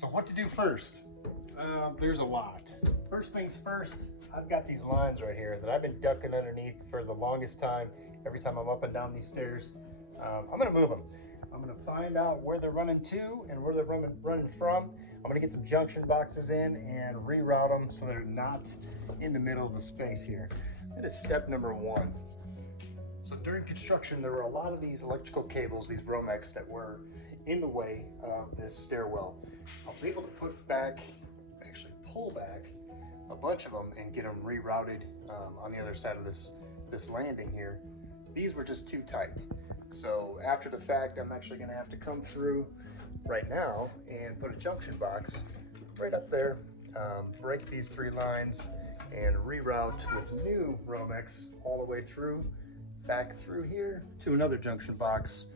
So what to do first? There's a lot. First things first, I've got these lines right here that I've been ducking underneath for the longest time. Every time I'm up and down these stairs, I'm gonna move them. I'm gonna find out where they're running to and where they're running from. I'm gonna get some junction boxes in and reroute them so they're not in the middle of the space here. That is step number one. So during construction, there were a lot of these electrical cables, these Romex, that were in the way of this stairwell. I was able to pull back a bunch of them and get them rerouted on the other side of this landing here. These were just too tight. So after the fact, I'm actually gonna have to come through right now and put a junction box right up there, break these 3 lines and reroute with new Romex all the way through, back through here to another junction box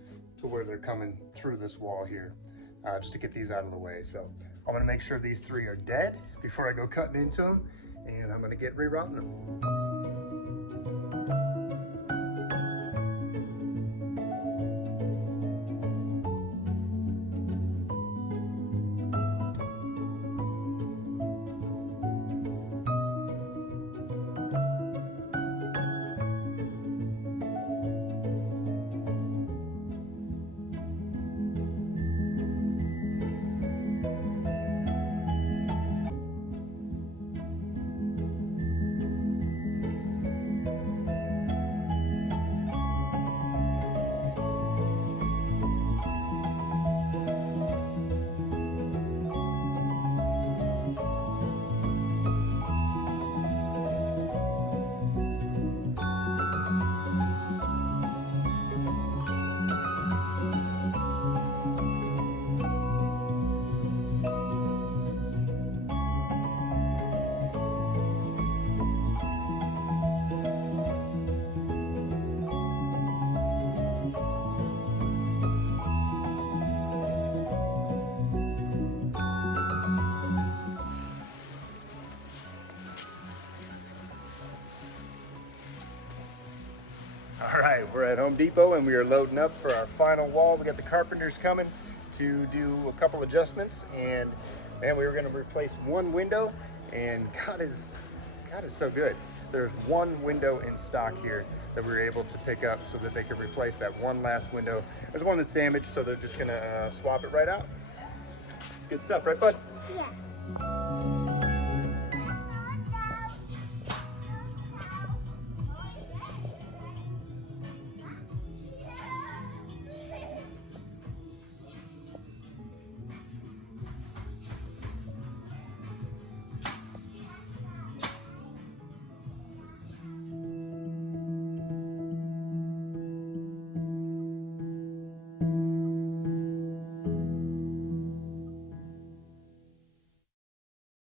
to where they're coming through this wall here, just to get these out of the way. So I'm gonna make sure these 3 are dead before I go cutting into them, and I'm gonna get rerouting them. All right, we're at Home Depot and we are loading up for our final wall. We got the carpenters coming to do a couple adjustments, and man, we were going to replace one window, and God is so good. There's one window in stock here that we were able to pick up so that they could replace that one last window. There's one that's damaged, so they're just going to swap it right out. It's good stuff, right, bud? Yeah.